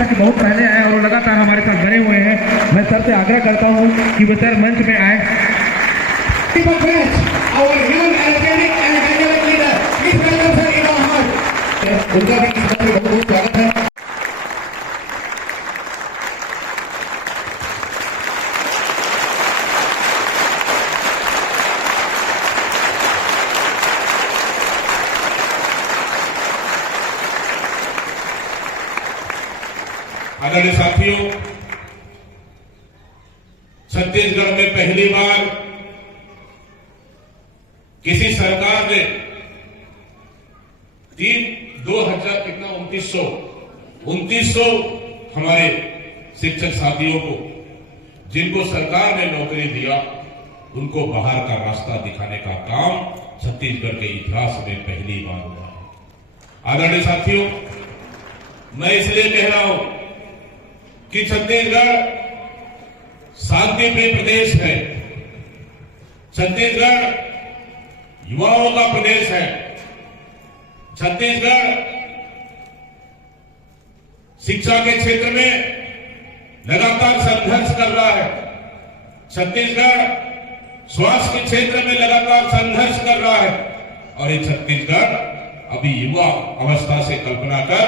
था कि बहुत पहले आए और लगातार हमारे साथ बने हुए हैं। मैं सर से आग्रह करता हूं कि वो सर मंच में आए। उनका भी बहुत बहुत स्वागत है। आदरणीय साथियों, छत्तीसगढ़ में पहली बार किसी सरकार ने 2900 हमारे शिक्षक साथियों को, जिनको सरकार ने नौकरी दिया, उनको बाहर का रास्ता दिखाने का काम छत्तीसगढ़ के इतिहास में पहली बार हुआ है। आदरणीय साथियों, मैं इसलिए कह रहा हूं कि छत्तीसगढ़ शांतिप्रिय प्रदेश है, छत्तीसगढ़ युवाओं का प्रदेश है, छत्तीसगढ़ शिक्षा के क्षेत्र में लगातार संघर्ष कर रहा है, छत्तीसगढ़ स्वास्थ्य के क्षेत्र में लगातार संघर्ष कर रहा है और ये छत्तीसगढ़ अभी युवा अवस्था से कल्पना कर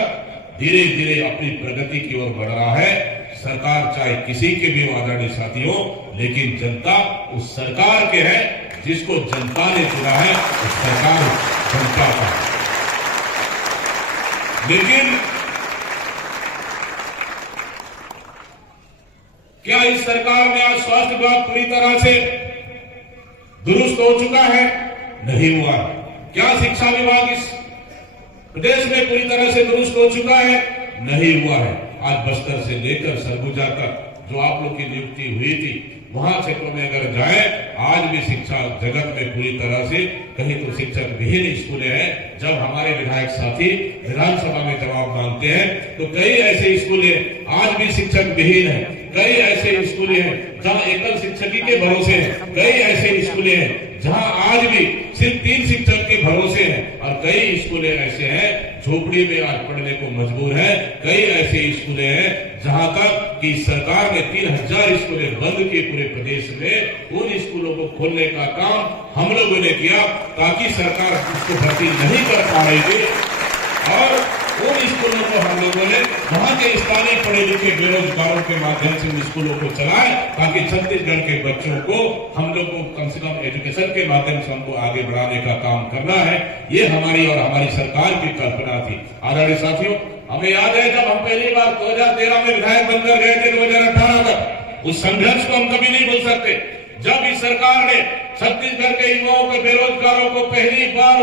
धीरे धीरे अपनी प्रगति की ओर बढ़ रहा है। सरकार चाहे किसी के भी हो आदरणीय साथियों, लेकिन जनता उस सरकार के है जिसको जनता ने चुना है, उस सरकार जनता का। लेकिन क्या इस सरकार में आज स्वास्थ्य विभाग पूरी तरह से दुरुस्त हो चुका है? नहीं हुआ। क्या शिक्षा विभाग इस प्रदेश में पूरी तरह से दुरुस्त हो चुका है? नहीं हुआ है। आज बस्तर से लेकर सरगुजा तक जो आप लोग की नियुक्ति हुई थी, वहां क्षेत्रों में अगर जाए, आज भी शिक्षा जगत में पूरी तरह से कहीं तो शिक्षक विहीन स्कूलें हैं। जब हमारे विधायक साथी विधानसभा में जवाब मांगते हैं तो कई ऐसे स्कूलें आज भी शिक्षक विहीन है, कई ऐसे स्कूलें हैं जहां एकल शिक्षक के भरोसे हैं, कई ऐसे स्कूलें हैं जहां आज भी सिर्फ 3 शिक्षक के भरोसे हैं और कई स्कूलें ऐसे हैं झोपड़ी में आज पढ़ने को मजबूर है। कई ऐसे स्कूलें हैं जहां तक कि सरकार ने 3000 स्कूलें बंद किए पूरे प्रदेश में। उन स्कूलों को खोलने का काम हम लोगों ने किया ताकि सरकार उसको भर्ती नहीं कर पा रही थी और उन स्कूलों को हम लोगों ने वहां के स्थानीय पढ़े लिखे बेरोजगारों के माध्यम से उन स्कूलों को चलाए ताकि छत्तीसगढ़ के बच्चों को हम लोग को कम से कम एजुकेशन के माध्यम से हमको आगे बढ़ाने का काम करना है। ये हमारी और हमारी सरकार की कल्पना थी। आदरणीय साथियों, हमें याद है जब हम पहली बार 2013 में विधायक बनकर गए थे 2018 तक, उस संघर्ष को हम कभी नहीं भूल सकते। जब इस सरकार ने छत्तीसगढ़ के युवाओं के बेरोजगारों को पहली बार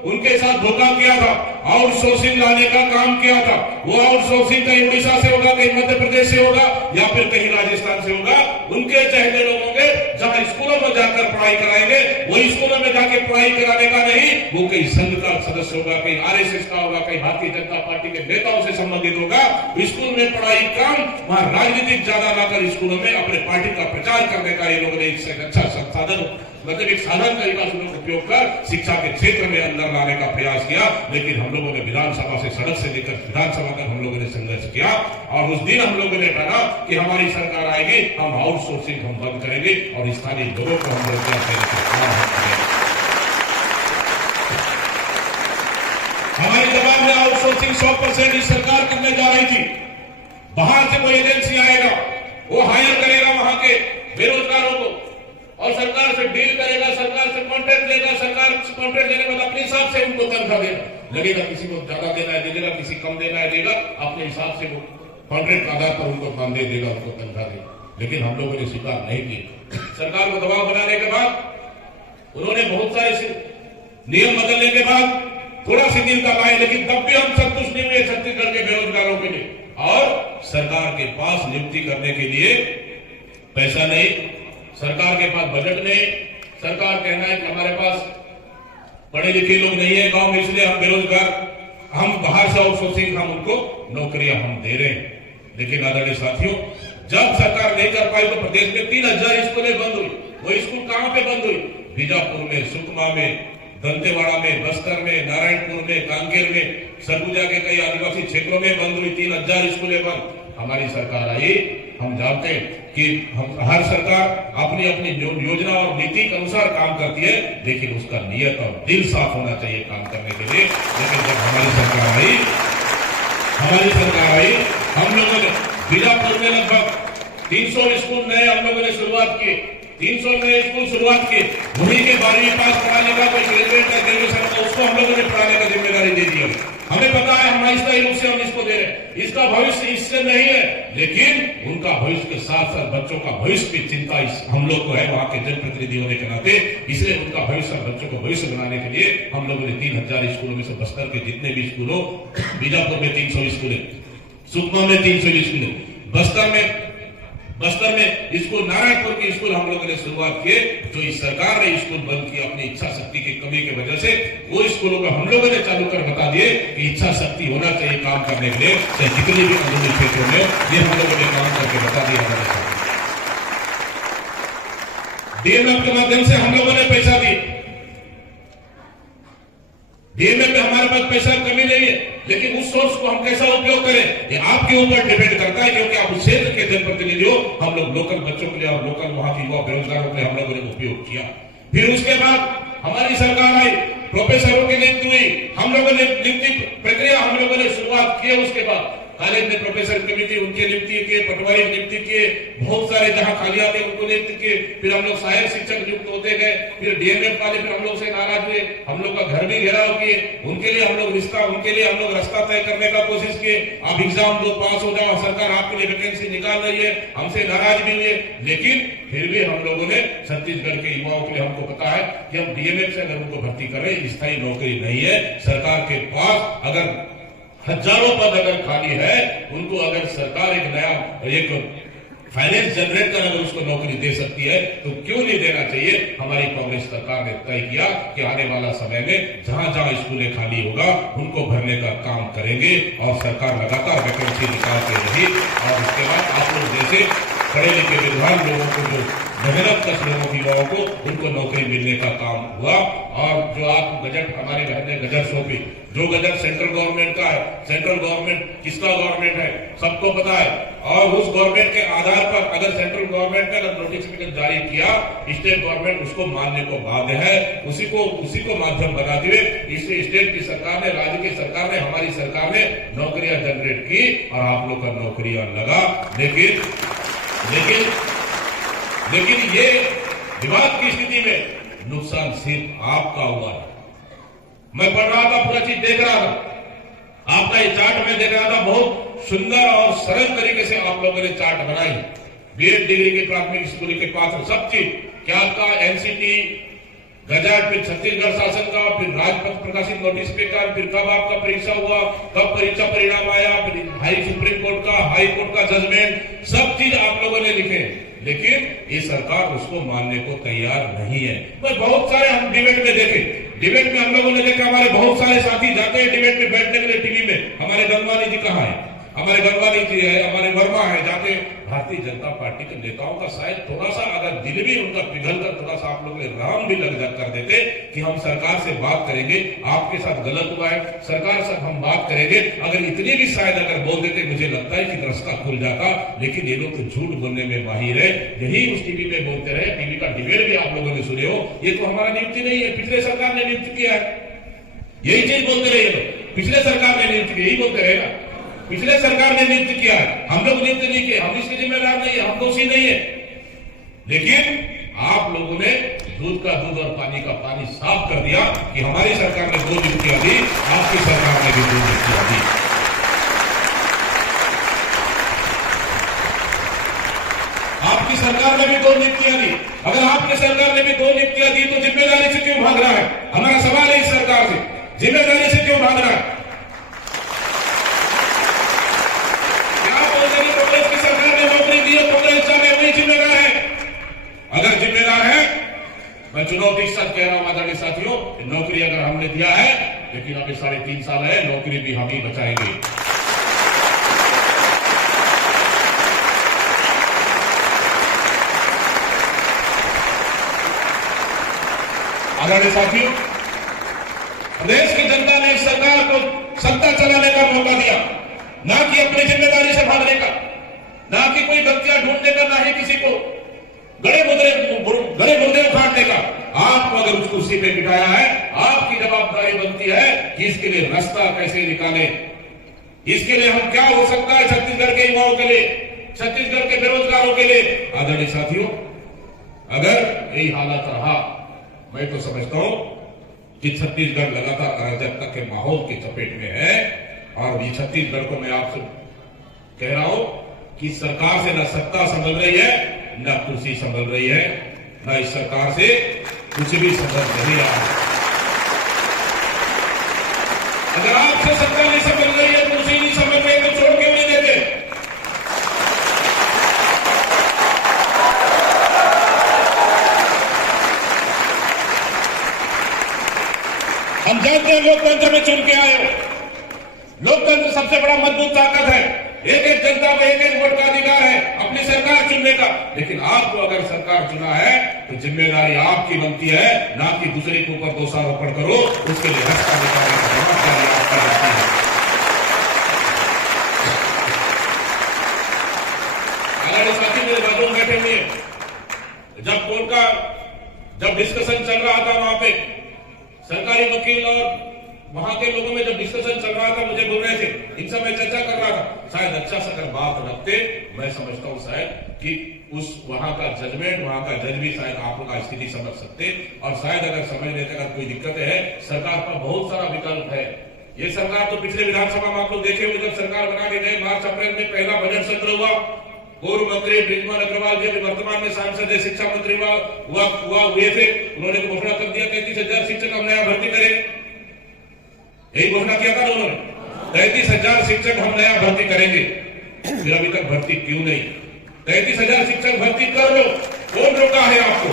उनके साथ धोखा किया था, आउटसोर्सिंग लाने का काम किया था। वो आउटसोर्सिंग कहीं उड़ीसा से होगा, कहीं मध्य प्रदेश से होगा या फिर कहीं राजस्थान से होगा। उनके चहेते लोग होंगे जहां स्कूलों में जाकर पढ़ाई कराएंगे, वो स्कूलों में जाकर पढ़ाई कराने का नहीं, वो कहीं संघ का सदस्य होगा, कहीं आरएसएस का होगा, कहीं भारतीय जनता पार्टी के नेताओं से संबंधित होगा। स्कूल में पढ़ाई कम, वहां राजनीतिक ज्यादा लाकर स्कूलों में अपने पार्टी का प्रचार करने का ये लोगों ने एक अच्छा संसाधन मतलब एक साधन तरीका से उपयोग कर शिक्षा के क्षेत्र में अंदर लाने का प्रयास किया। लेकिन हम लोगों ने विधानसभा से सड़क से लेकर विधानसभा तक हम लोगों ने संघर्ष किया और उस दिन हम लोगों ने कहा कि हमारी सरकार आएगी, हम आउटसोर्सिंग हम बंद करेंगे और स्थानीय लोगों को हम लोग हमारे जवाब में आउटसोर्सिंग 100% इस सरकार करने जा रही थी। बाहर से कोई एजेंसी आएगा, वो हायर करेगा वहां के बेरोजगारों को और सरकार से डील करेगा, सरकार से कॉन्ट्रैक्ट लेगा, सरकार से कॉन्ट्रैक्ट लेने के बाद अपने हिसाब से उनको तनख्वाह देगा। लगेगा किसी को ज्यादा देना है देगा, किसी कम देना है देगा, अपने हिसाब से वो कॉन्ट्रैक्ट आधार पर उनको काम दे देगा, उनको तनख्वाह देगा। लेकिन हम लोगों ने स्वीकार नहीं किया। सरकार को दबाव बनाने के बाद उन्होंने बहुत सारे नियम बदलने के बाद थोड़ा शिथिलता लाए, लेकिन तब भी हम संतुष्ट नहीं हुए छत्तीसगढ़ के बेरोजगारों के लिए। और सरकार के पास नियुक्ति करने के लिए पैसा नहीं, सरकार के पास बजट नहीं। सरकार कहना है कि हमारे पास पढ़े लिखे लोग नहीं है गांव में, इसलिए हम बेरोजगार, हम बाहर से आउटसोर्सिंग हम उनको नौकरियां हम दे रहे हैं। लेकिन आदरणीय साथियों, जब सरकार नहीं कर पाई तो प्रदेश में 3000 स्कूलें बंद हुई। वो स्कूल कहां पे बंद हुई? बीजापुर में, सुकमा में, दंतेवाड़ा में, बस्तर में, नारायणपुर में, कांकेर में, सरगुजा के कई आदिवासी क्षेत्रों में बंद हुई, 3000 स्कूलें बंद। हमारी सरकार आई, हम जानते हैं कि हर सरकार अपनी अपनी योजना और नीति के अनुसार काम करती है, लेकिन उसका नियत और दिल साफ होना चाहिए काम करने के लिए। लेकिन जब हमारी सरकार आई, हम लोगों ने बीजापुर में लगभग 300 स्कूल नए हम लोगों ने शुरुआत किए, 300 नए स्कूल शुरुआत किए। वहीं के 12वीं पास कराने का कोई ग्रेजुएट है, ग्रेजुएशन का, उसको हम लोगों ने पढ़ाने का जिम्मेदारी दे दी है। हमें पता है हम स्थायी रूप से हम इसको दे रहे हैं, इसका भविष्य इससे नहीं है, लेकिन उनका भविष्य के साथ साथ बच्चों का भविष्य की चिंता हम लोग को है, वहां के जनप्रतिनिधि होने के नाते। इसलिए उनका भविष्य, बच्चों को भविष्य बनाने के लिए हम लोगों ने 3000 स्कूलों में से बस्तर के जितने भी स्कूल हो, बीजापुर में 300 स्कूल, सुकमा में 300 स्कूल, बस्तर में स्कूल, नारायणपुर की स्कूल हम लोगों ने शुरुआत किए। जो इस सरकार ने स्कूल बंद किया अपनी इच्छा शक्ति की कमी की वजह से, वो स्कूलों को हम लोगों ने चालू कर बता दिए कि इच्छा शक्ति होना चाहिए काम करने के लिए, चाहे जितनी भी अंदरूनी क्षेत्रों में, ये हम लोगों ने काम करके बता दिया हमारे साथ। डीएमएफ के माध्यम से हम लोगों ने पैसा दिए, डीएमएफ में हमारे पास पैसा कमी नहीं है, लेकिन उस सोर्स को हम कैसा उपयोग करें, ये आपके ऊपर डिपेंड करता है, क्योंकि आप उस क्षेत्र के जनप्रतिनिधि हो। हम लोग लोकल बच्चों के लिए और लोकल वहां के युवा बेरोजगारों के लिए हम लोगों ने उपयोग किया। फिर उसके बाद हमारी सरकार आई, प्रोफेसरों की नियुक्ति हुई, हम लोगों ने नियुक्ति प्रक्रिया हम लोगों ने शुरुआत की। उसके बाद कॉलेज में प्रोफेसर कमेटी उनके नियुक्ति किए, पटवारी नियुक्ति किए, बहुत सारे जहां खालियां थे उनको नियुक्त किए। फिर हम लोग सहायक शिक्षक नियुक्त होते गए, फिर डीएमएफ वाले फिर हम लोग से नाराज हुए, हम लोग का घर भी घेराव किए, उनके लिए हम लोग रास्ता तय करने का कोशिश किए। अब एग्जाम दो, पास हो जाओ, सरकार आपके लिए वैकेंसी निकाल रही है, हमसे नाराज भी हुए। लेकिन फिर भी हम लोगों ने छत्तीसगढ़ के युवाओं के लिए, हमको पता है कि हम डीएमएफ से अगर उनको भर्ती कर रहे हैं, स्थायी नौकरी नहीं है, सरकार के पास अगर हजारों पद अगर खाली है, उनको अगर सरकार एक फाइनेंस जनरेट कर अगर उसको नौकरी दे सकती है, तो क्यों नहीं देना चाहिए। हमारी कांग्रेस सरकार ने तय किया कि आने वाला समय में जहां जहां स्कूलें खाली होगा उनको भरने का काम करेंगे, और सरकार लगातार वैकेंसी निकालते रही। और उसके बाद आप लोग जैसे पढ़े लिखे विद्वान लोगों को, जो मेहनत कश लोगों की युवाओं को, उनको नौकरी मिलने का काम हुआ। और जो आप गजट, हमारे घर ने गजट सौंपी, जो गजट सेंट्रल गवर्नमेंट का है, सेंट्रल गवर्नमेंट किसका गवर्नमेंट है सबको पता है, और उस गवर्नमेंट के आधार पर अगर सेंट्रल गवर्नमेंट ने नोटिफिकेशन जारी किया, स्टेट गवर्नमेंट उसको मानने को बाध्य है। उसी को माध्यम बनाते हुए इस स्टेट की सरकार ने, राज्य की सरकार ने, हमारी सरकार ने नौकरियां जनरेट की, और आप लोग का नौकरियां लगा। लेकिन ये विवाद की स्थिति में नुकसान सिर्फ आपका हुआ है। मैं पढ़ रहा था, पूरा चीज देख रहा था, आपका ये चार्ट में देख रहा था, बहुत सुंदर और सरल तरीके से आप लोगों ने चार्ट बनाई। बीएड डिग्री के प्राथमिक स्कूल के पात्र सब चीज, क्या आपका एनसीटी गजट, फिर छत्तीसगढ़ शासन का, फिर राजपत्र प्रकाशित नोटिस पेपर, फिर कब आपका परीक्षा हुआ, कब परीक्षा परिणाम आया, फिर हाई सुप्रीम कोर्ट का, हाई कोर्ट का जजमेंट, सब चीज आप लोगों ने लिखे। लेकिन ये सरकार उसको मानने को तैयार नहीं है। बस बहुत सारे हम डिबेट में देखे, डिबेट में हम लोगों ने देखा, हमारे बहुत सारे साथी जाते हैं डिबेट में बैठने के लिए टीवी में। हमारे गंगवानी जी कहाँ है, हमारे गंगवानी जी है, हमारे वर्मा है, जाते भारतीय जनता पार्टी के नेताओं का शायद थोड़ा सा अगर दिल भी उनका पिघलकर थोड़ा सा आप लोग राम भी लग कर देते कि हम सरकार से बात करेंगे, आपके साथ गलत हुआ है, सरकार से हम बात करेंगे, अगर इतनी भी शायद अगर बोल देते, मुझे लगता है कि रास्ता खुल जाता। लेकिन ये लोग तो झूठ बोलने में माहिर है, यही उस टीवी में बोलते रहे। टीवी का डिबेट भी आप लोगों ने सुने हो, ये तो हमारा नियुक्ति नहीं है, पिछले सरकार ने नियुक्त किया है, यही चीज बोलते रहे लोग, पिछले सरकार ने नियुक्त किया, यही बोलते रहेगा, पिछले सरकार ने नियुक्त किया है, हम लोग नियुक्त नहीं किए, हम इसके जिम्मेदार नहीं है, हम दोषी नहीं है। लेकिन आप लोगों ने दूध का दूध और पानी का पानी साफ कर दिया कि हमारी सरकार ने 2 नियुक्तियां दी, आपकी सरकार ने भी 2 नियुक्तियां दी। आपकी सरकार ने भी 2 नियुक्तियां दी। अगर आपकी सरकार ने भी 2 नियुक्तियां दी तो जिम्मेदारी से क्यों भाग रहा है? हमारा सवाल है इस सरकार से, जिम्मेदारी से क्यों भाग रहा है? अगर जिम्मेदार है, मैं चुनौती के साथ कह रहा हूं आदरणीय साथियों, नौकरी अगर हमने दिया है, लेकिन अभी 3.5 साल है, नौकरी भी हम ही बचाएंगे। आदरणीय साथियों, प्रदेश की जनता ने इस सरकार को 70 सत्ता चलाने का मौका दिया, ना कि अपनी जिम्मेदारी से भागने का, ना कि कोई गलतियां ढूंढने का, ना ही किसी को गड़े मुद्दे उखाड़ने का। आपको अगर उस कुर्सी पे बिठाया है, आपकी जवाबदारी बनती है कि इसके लिए रास्ता कैसे निकाले, इसके लिए हम क्या हो सकता है छत्तीसगढ़ के युवाओं के लिए, छत्तीसगढ़ के बेरोजगारों के लिए। आदरणीय साथियों, अगर यही हालत रहा, मैं तो समझता हूं कि छत्तीसगढ़ लगातार अराजकता के माहौल की चपेट में है। और ये छत्तीसगढ़ को मैं आपसे कह रहा हूं कि सरकार से न सत्ता संभल रही है, न कुर्सी संभल रही है, न इस सरकार से कुछ भी संभल नहीं रहा। अगर आपसे सत्ता नहीं संभल रही है, कुर्सी नहीं संभल रही है, तो छोड़ क्यों नहीं देते? हम जानते हैं लोकतंत्र में चुन के आए हो। लोकतंत्र सबसे बड़ा मजबूत ताकत है। एक एक जनता को एक एक वोट का अधिकार है अपनी सरकार चुनने का। लेकिन आपको अगर सरकार चुना है तो जिम्मेदारी आपकी बनती है, ना कि दूसरे के ऊपर दोषारोपण करो, उसके लिए रास्ता निकालने की जवाबदारी आपकी बनती है। हमारे साथी मेरे बाजू में बैठे हुए, जब कोर्ट का जब डिस्कशन चल रहा था, वहां पे सरकारी वकील और वहां के लोगों में जब डिस्कशन चल रहा था, मुझे बोल रहे थे, इनसे मैं चर्चा कर रहा था, शायद अच्छा सा अगर बात रखते, मैं समझता हूं शायद कि उस वहां का जजमेंट, वहां का जज भी शायद आप लोग का स्थिति समझ सकते, और शायद अगर समझ लेते, अगर कोई दिक्कत है, सरकार का बहुत सारा विकल्प है। ये सरकार तो पिछले विधानसभा में आप लोग देखे हुए, जब सरकार बना के गए, मार्च अप्रैल में पहला बजट सत्र हुआ, पूर्व मंत्री बृजमोहन अग्रवाल जी अभी वर्तमान में सांसद है, शिक्षा मंत्री हुए थे, उन्होंने घोषणा कर दिया 33,000 शिक्षक हम नया भर्ती करें। यही घोषणा किया था उन्होंने, 33,000 शिक्षक हम नया भर्ती करेंगे। फिर अभी तक भर्ती क्यों नहीं? 33,000 शिक्षक भर्ती कर लो, कौन रोका है आपको?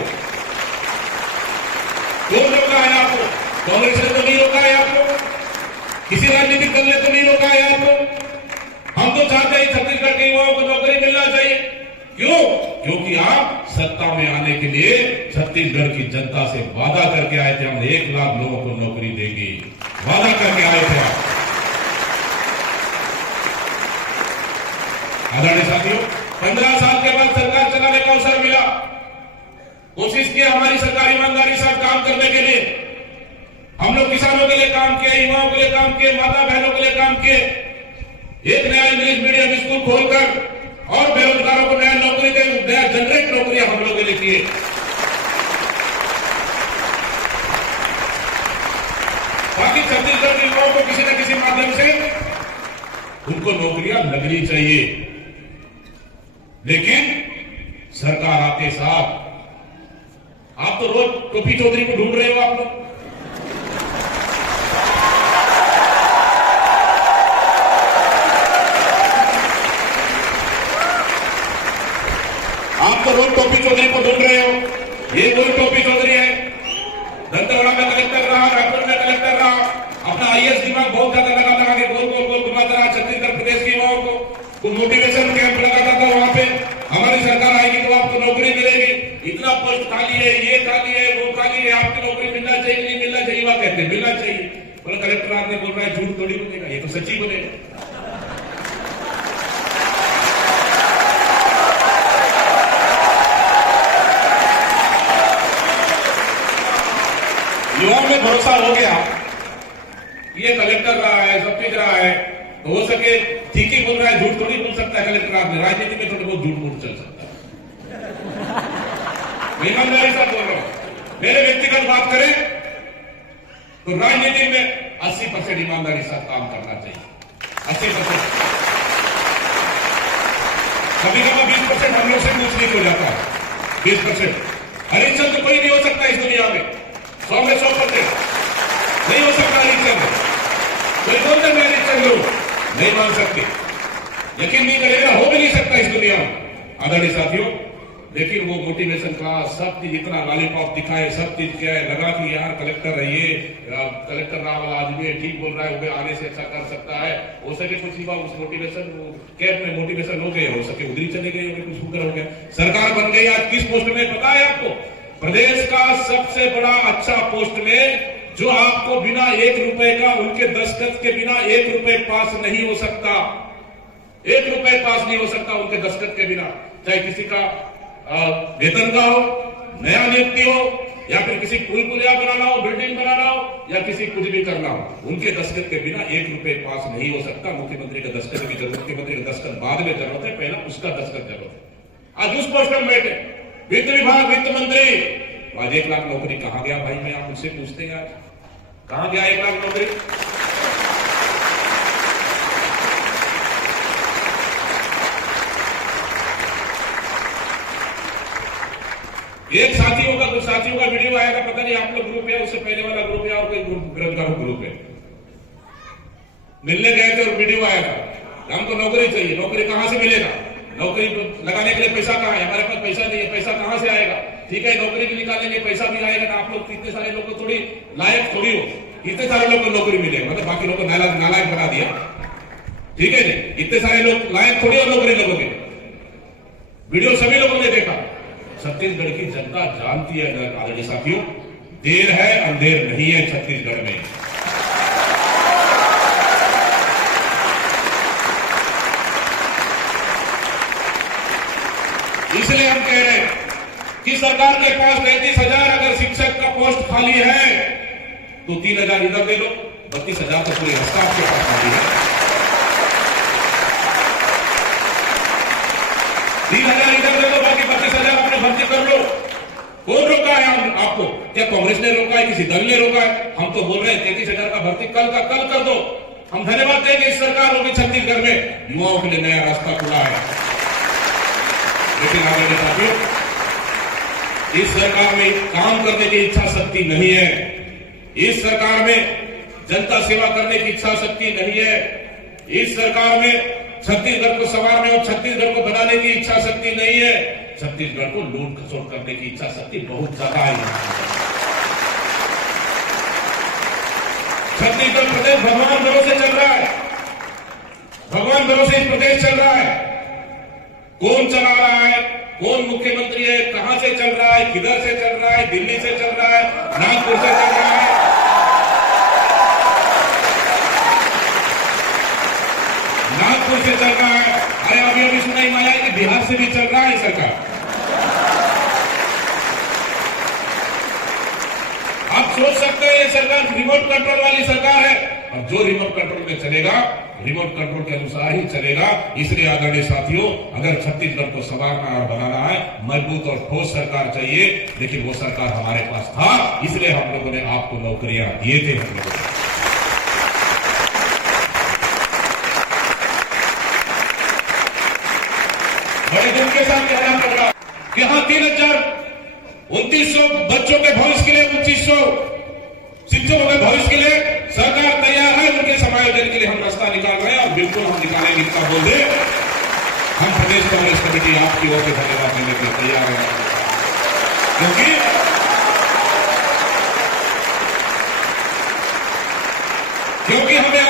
कौन रोका है आपको? कांग्रेस ने तो नहीं रोका है आपको, किसी राजनीतिक दल ने तो नहीं रोका है आपको। हम तो चाहते हैं छत्तीसगढ़ के युवाओं को नौकरी मिलना चाहिए। क्यों? क्योंकि आप सत्ता में आने के लिए छत्तीसगढ़ की जनता से वादा करके आए थे, हम 1 लाख लोगों को नौकरी देंगे, वादा करके आए थे आप। आदरणीय साथियों, 15 साल के बाद सरकार चलाने का अवसर मिला। कोशिश की हमारी सरकार ईमानदारी से काम करने के लिए। हम लोग किसानों के लिए काम किए, युवाओं के लिए काम किए, माता बहनों के लिए काम किए। एक नया इंग्लिश मीडियम स्कूल खोलकर और बेरोजगारों को नया नौकरी दे, नया जनरेट नौकरियां हम लोगों के लिए किए। बाकी छत्तीसगढ़ के युवाओं को किसी न किसी माध्यम से उनको नौकरियां लगनी चाहिए। लेकिन सरकार आते साथ आप तो रोज टोपी चौधरी को ढूंढ रहे हो। आप लोग रोज टोपी चौधरी को ढूंढ रहे हो। ये कोई टोपी चौधरी है, दंतेवाड़ा में कलेक्टर रहा, रायपुर में कलेक्टर रहा, अपना आईएएस दिमाग बहुत ज्यादा लगा के गोल घुमाता रहा छत्तीसगढ़ प्रदेश के युवाओं को। कुछ मोटिवेशन कैंप लगाता था वहां पे, हमारी सरकार आएगी तो आपको नौकरी मिलेगी, इतना पोस्ट खाली है, ये खाली है, वो खाली है, आपकी नौकरी मिलना चाहिए, नहीं मिलना चाहिए। वहां कहते हैं मिलना चाहिए। बोला कलेक्टर आदमी बोल रहा है, झूठ थोड़ी बनेगा, ये तो सच्ची बनेगा। युवाओं में भरोसा हो गया, ये कलेक्टर रहा है, सब चीज रहा है, तो हो सके ठीक ही बोल रहा है, झूठ थोड़ी बोल सकता है कलेक्टर आदमी। राजनीति में थोड़ा बहुत झूठ मूठ चल सकता है। ईमानदारी से बोल रहा हूं, मेरे व्यक्तिगत बात करें तो राजनीति में 80% ईमानदारी से काम करना चाहिए। 80%, कभी कभी 20% हम लोग से पूछने को जाता है। 20% हरिश्चंद्र कोई नहीं हो सकता इस दुनिया में, 100 में 100% नहीं हो सकता। हरिश्चंद्र कोई बोलते मैं हरिश्चंद्र हूं, नहीं मान सकते, यकीन नहीं करेगा, हो भी नहीं सकता इस दुनिया में। आदरणीय साथियों, लेकिन वो मोटिवेशन क्लास सब चीज इतना लॉलीपॉप दिखाए, सब चीज क्या है, लगा कि यार कलेक्टर रहिए, कलेक्टर रावल आदमी ठीक बोल रहा है, वो आने से अच्छा कर सकता है। हो सके कुछ ही उस मोटिवेशन कैंप में मोटिवेशन हो गए, हो सके उधर ही चले गए, कुछ हो गया, सरकार बन गई। आज किस पोस्ट में पता है आपको? प्रदेश का सबसे बड़ा अच्छा पोस्ट में जो आपको बिना 1 रुपए का, उनके दस्तखत के बिना 1 रुपए पास नहीं हो सकता। 1 रुपए पास नहीं हो सकता उनके दस्तखत के बिना, चाहे किसी का वेतन का हो, नया नियुक्ति हो, या फिर किसी पुल पुलिया बनाना हो, बिल्डिंग बनाना हो, या किसी कुछ भी करना हो, उनके दस्तखत के बिना 1 रुपए पास नहीं हो सकता। मुख्यमंत्री का दस्तखत की जरूरत, मुख्यमंत्री का दस्तखत बाद में जरूरत है, पहला उसका दस्तखत जरूरत है। आज उस पोस्ट पर बैठे वित्त विभाग, वित्त मंत्री, आज 1 लाख नौकरी कहां गया भाई? मैं आप मुझसे पूछते हैं, आज कहां गया 1 लाख नौकरी? एक साथियों का, कुछ साथियों का वीडियो आया था, पता नहीं आप लोग ग्रुप है, उससे पहले वाला ग्रुप है और कोई बेरोजगार ग्रुप है, मिलने गए थे और वीडियो आया था, हमको नौकरी चाहिए। नौकरी कहां से मिलेगा? नौकरी लगाने के लिए पैसा कहां है? हमारे पास पैसा नहीं है, पैसा कहां से आएगा? ठीक है, नौकरी भी निकालेंगे, पैसा भी आएगा, तो आप लोग इतने सारे लोग को थोड़ी लायक थोड़ी हो, इतने सारे लोग को नौकरी मिलेगा, मतलब बाकी लोग को नालायक बना दिया, ठीक है जी, इतने सारे लोग लायक थोड़ी और नौकरी लगोगे। वीडियो सभी लोगों ने देखा। छत्तीसगढ़ की जनता जानती है आदरणीय साथियों, देर है अंधेर नहीं है छत्तीसगढ़ में। इसलिए हम कह रहे हैं कि सरकार के पास 33,000 अगर शिक्षक का पोस्ट खाली है तो 3,000 इधर दे दो, 32,000 तो पूरे हफ्ता आपके पास खाली है। 3,000 इधर दे दो, बाकी 32,000 अपने भर्ती कर लो। कौन रोका है आपको? क्या कांग्रेस ने रोका है? किसी दल ने रोका है? हम तो बोल रहे हैं 33,000 का भर्ती कल का कल कर दो। हम धन्यवाद देंगे इस सरकार होगी छत्तीसगढ़ में, युवाओं के लिए नया रास्ता खुला है। लेकिन आगे साथियों, इस सरकार में काम करने की इच्छा शक्ति नहीं है, इस सरकार में जनता सेवा करने की इच्छा शक्ति नहीं है, इस सरकार में छत्तीसगढ़ को संवारने और छत्तीसगढ़ को बनाने की इच्छा शक्ति नहीं है, छत्तीसगढ़ को लूट खसोट करने की इच्छा शक्ति बहुत ज्यादा है। छत्तीसगढ़ प्रदेश भगवान भरोसे चल रहा है, भगवान भरोसे इस प्रदेश चल रहा है। कौन चला रहा है, कौन मुख्यमंत्री है, कहां से चल रहा है, किधर से चल रहा है, दिल्ली से चल रहा है, नागपुर से चल रहा है, नागपुर से चल रहा है। अरे अभी सुनाई में आया कि बिहार से भी चल रहा है सरकार। आप सोच सकते हैं ये सरकार रिमोट कंट्रोल वाली सरकार है, और जो रिमोट कंट्रोल में चलेगा रिमोट कंट्रोल के अनुसार ही चलेगा। इसलिए आदरणीय साथियों, अगर छत्तीसगढ़ को संवारना और बनाना है, मजबूत और ठोस सरकार चाहिए, लेकिन वो सरकार हमारे पास था, इसलिए हम लोगों ने आपको नौकरियां दिए थे। हम लोगों ने बड़े दुख के साथ कहना पड़ रहा कि यहां 3,2900 बच्चों के भविष्य के लिए, 2,500 शिक्षकों के भविष्य के लिए सरकार तैयार है। उनके समायोजन के लिए हम रास्ता निकाल रहे हैं और बिल्कुल हम निकालेंगे, इतना बोल दे। हम प्रदेश कांग्रेस कमेटी आपकी ओर से धन्यवाद देने के लिए तैयार है, क्योंकि हमें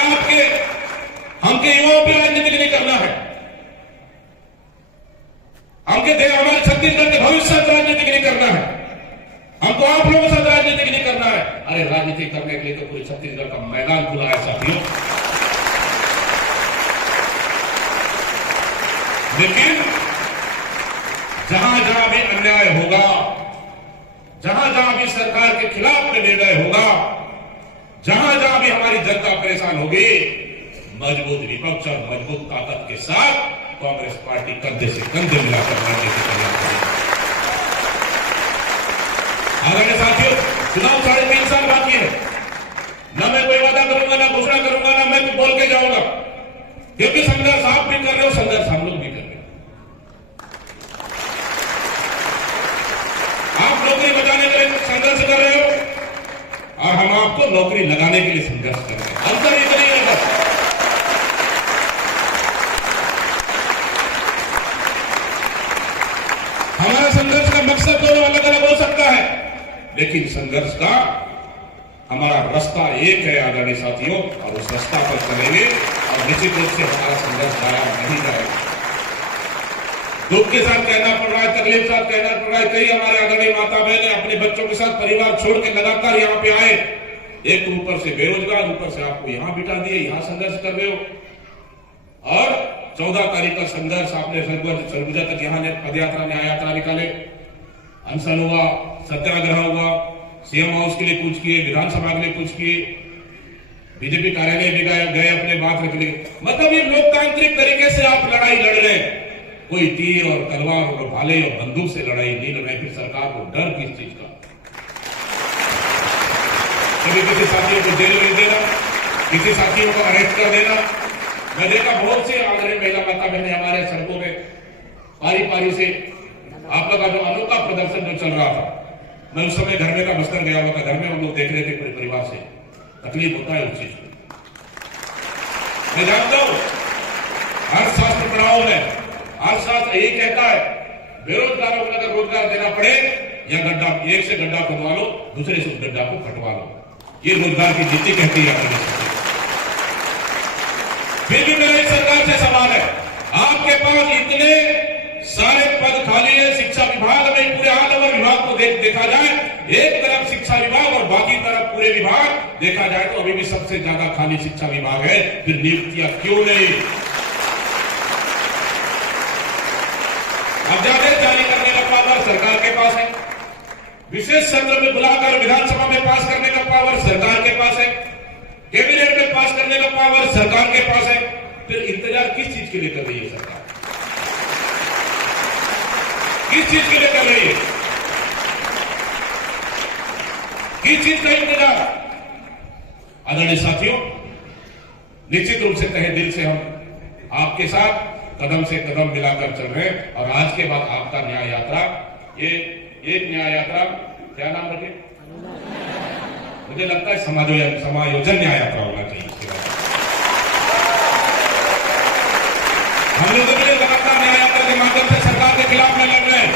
हमके युवाओं की राजनीति नहीं करना है, हमारे छत्तीसगढ़ के भविष्य से राजनीति नहीं करना है, हमको आप लोगों से राजनीति नहीं करना है। अरे राजनीति करने के लिए तो पूरे छत्तीसगढ़ का मैदान खुला है साथियों। लेकिन जहां जहां भी अन्याय होगा, जहां जहां भी सरकार के खिलाफ में निर्णय होगा, जहां जहां भी हमारी जनता परेशान होगी, मजबूत विपक्ष और मजबूत ताकत के साथ कांग्रेस पार्टी कंधे से कंधे मिलाकर लड़ने की तैयार करेगी। आदरणीय साथियों, चुनाव 3.5 साल बाकी है, न मैं कोई वादा करूंगा, ना घोषणा करूंगा, ना मैं बोल के जाऊंगा, क्योंकि संघर्ष आप भी कर रहे हो, संघर्ष हम लोग भी कर रहे हैं। आप नौकरी बचाने के लिए संघर्ष कर रहे हो और हम आपको नौकरी लगाने के लिए संघर्ष कर रहे हैं। अंतर इतना ही है। हमारा संघर्ष का मकसद दोनों अलग अलग हो सकता है, लेकिन संघर्ष का हमारा रास्ता एक है आदरणीय साथियों, और उस रास्ता पर चलेंगे और निश्चित रूप से हमारा संघर्ष जाया नहीं जाएगा। दुख के साथ कहना पड़ रहा है, तकलीफ के साथ कहना पड़ रहा है। कई हमारे आदरणीय माता बहनें अपने बच्चों के साथ परिवार छोड़ के लगातार यहाँ पे आए, एक तो ऊपर से बेरोजगार, ऊपर से आपको यहां बिठा दिए, यहां संघर्ष कर रहे हो। और 14 तारीख का संघर्ष आपने सरगुजा तक यहाँ पदयात्रा न्याय यात्रा निकाले, अनशन हुआ, सत्याग्रह हुआ, सीएम हाउस के लिए कुछ किए, विधानसभा के लिए कुछ किए, बीजेपी कार्यालय भी गए अपने बात रख लिए। मतलब ये लोकतांत्रिक तरीके से आप लड़ाई लड़ रहे हैं। कोई तीर और तलवार और भाले और बंदूक से लड़ाई नहीं लड़ रहे। फिर सरकार को डर किस चीज का? कभी किसी साथियों को जेल भेज देना, किसी साथियों को अरेस्ट कर देना। मैं देखा बहुत से आदरणीय महिला माता बहने हमारे सड़कों में पारी पारी से आप लोग का जो अनोखा प्रदर्शन जो चल रहा था, मैं उस समय घर में का बस्तर गया हुआ था, घर में हम लोग देख रहे थे पूरे परिवार से। तकलीफ होता है उस चीज को, मैं जानता हूं। हर शास्त्र पढ़ाओ में हर शास्त्र यही कहता है, बेरोजगारों को अगर रोजगार देना पड़े या गड्ढा, एक से गड्ढा खुदवा लो, दूसरे से उस गड्ढा को फटवा लो। ये रोजगार की नीति कहती है आपने। फिर भी मेरा इस सरकार से सवाल है, आपके पास इतने सारे पद खाली है शिक्षा विभाग में, पूरे ऑल ओवर विभाग को देखा जाए, एक तरफ शिक्षा विभाग और बाकी तरफ पूरे विभाग देखा जाए तो अभी भी सबसे ज्यादा खाली शिक्षा विभाग है। फिर नियुक्तियां क्यों नहीं? अध्यादेश जारी करने का पावर सरकार के पास है, विशेष सत्र में बुलाकर विधानसभा में पास करने का पावर सरकार के पास है, कैबिनेट में पास करने का पावर सरकार के पास है। फिर इंतजार किस चीज के लिए कर रही है सरकार? किस चीज के लिए कर रही है? किस चीज का इंतजार? आदरणीय साथियों, निश्चित रूप से तहे दिल से हम आपके साथ कदम से कदम मिलाकर चल रहे हैं। और आज के बाद आपका न्याय यात्रा, ये एक न्याय यात्रा, क्या नाम रखे? मुझे लगता है समायोजन न्याय यात्रा होना चाहिए। इसके बाद हम लोगों के लिए लगातार न्याय यात्रा के माध्यम से सरकार के खिलाफ में लड़ रहे हैं।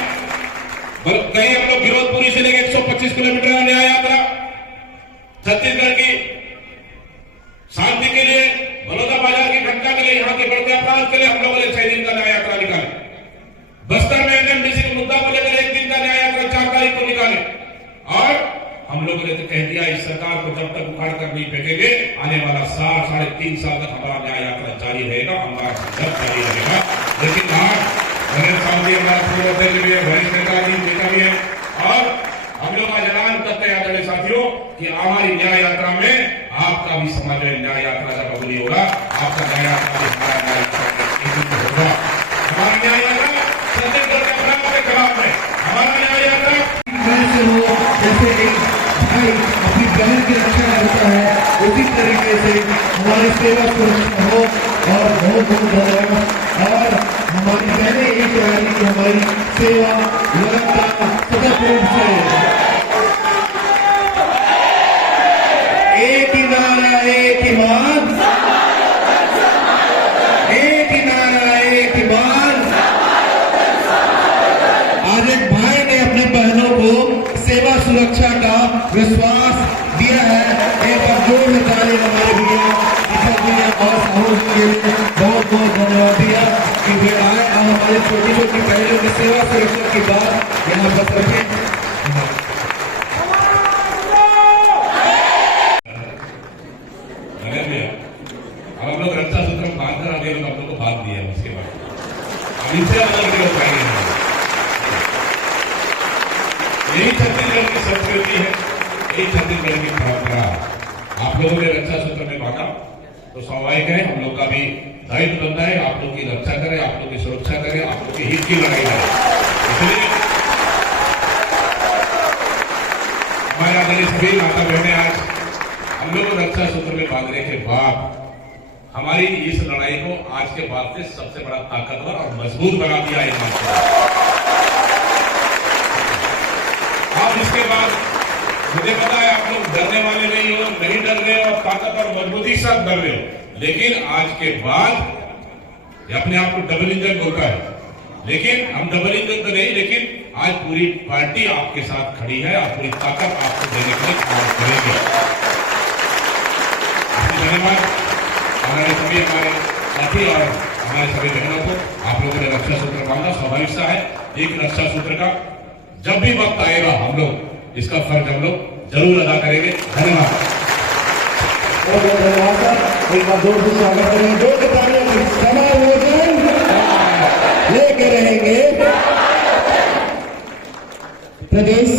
कहीं हम लोग गिरोधपुरी से लेकर 125 किलोमीटर का न्याय यात्रा, छत्तीसगढ़ की शांति के लिए, बलौदा बाजार की घटना के लिए, यहाँ के बढ़ते अपराध के लिए हम लोगों ने 6 दिन का न्याय यात्रा निकाले। बस्तर में एनएमडीसी के मुद्दा को लेकर 1 दिन का न्याय यात्रा 4 तारीख को निकाले। और हम लोगों ने तो कह दिया इस सरकार को जब तक उखाड़ कर नहीं फेंकेंगे, आने वाला साल 3.5 साल तक हमारा न्याय यात्रा जारी रहेगा, हमारा संघर्ष जारी रहेगा। लेकिन आज नरेंद्र साहब जी हमारा पूर्व अध्यक्ष भी है, वरिष्ठ नेता जी नेता भी है, और हम लोग आज ऐलान करते हैं आदरणीय साथियों कि हमारी न्याय यात्रा में आपका भी समाज में न्याय यात्रा जब अमूली होगा, आपका न्याय यात्रा हमारा न्याय होगा। हमारा न्याय यात्रा छत्तीसगढ़ के अपराध के खिलाफ है। हमारा न्याय यात्रा जैसे एक भाई अपनी बहन की रक्षा करता है, उसी तरीके से हमारी सेवा सुरक्षा हो। और बहुत बहुत धन्यवाद। और हमारी बहनें यही कह रही कि हमारी सेवा लगातार सतत रूप से एक ही नारा, एक ही मान, एक ही नारा, एक ही मान। आज एक भाई ने अपने बहनों को सेवा सुरक्षा का विश्वास दिया है। एक बार जोर में ताली हमारे भैया और साहूज के लिए बहुत बहुत धन्यवाद दिया कि वे आए और हमारे छोटी छोटी बहनों की सेवा सुरक्षा की बात यहाँ पर रखें। हम लोग रक्षा सूत्र बांधकर आगे लोग हम लोग को बांध दिया, उसके बाद इनसे अलग नहीं हो पाएंगे। यही छत्तीसगढ़ की संस्कृति है, यही छत्तीसगढ़ की परंपरा। आप लोगों ने रक्षा सूत्र में बांधा तो स्वाभाविक है हम लोग का भी दायित्व बनता है, आप लोग की रक्षा करें, आप लोग की सुरक्षा करें, आप लोग के हित की लड़ाई करें। इसलिए हमारे आदरणीय सभी माता बहनें आज हम लोग को रक्षा सूत्र में बांधने के बाद हमारी इस लड़ाई को आज के बाद से सबसे बड़ा ताकतवर और मजबूत बना दिया है। अब इसके बाद मुझे पता है आप लोग डरने वाले नहीं हो, नहीं डर रहे हो, ताकत और मजबूती सब डर रहे हो। लेकिन आज के बाद अपने आप को डबल इंजन बोलता है, लेकिन हम डबल इंजन तो नहीं, लेकिन आज पूरी पार्टी आपके साथ खड़ी है और पूरी ताकत आपको देने के लिए काम करेगी। धन्यवाद हमारे सभी हमारे साथी और हमारे सभी बहनों को। आप लोगों ने रक्षा सूत्र बांधा, स्वाभाविक सा है। एक रक्षा सूत्र का जब भी वक्त आएगा हम लोग इसका फर्ज हम लोग जरूर अदा करेंगे। धन्यवाद। बहुत बहुत धन्यवाद सर। एक बार जोर से स्वागत करें, जोर से तालियां बजाएं। समायोजन लेके रहेंगे प्रदेश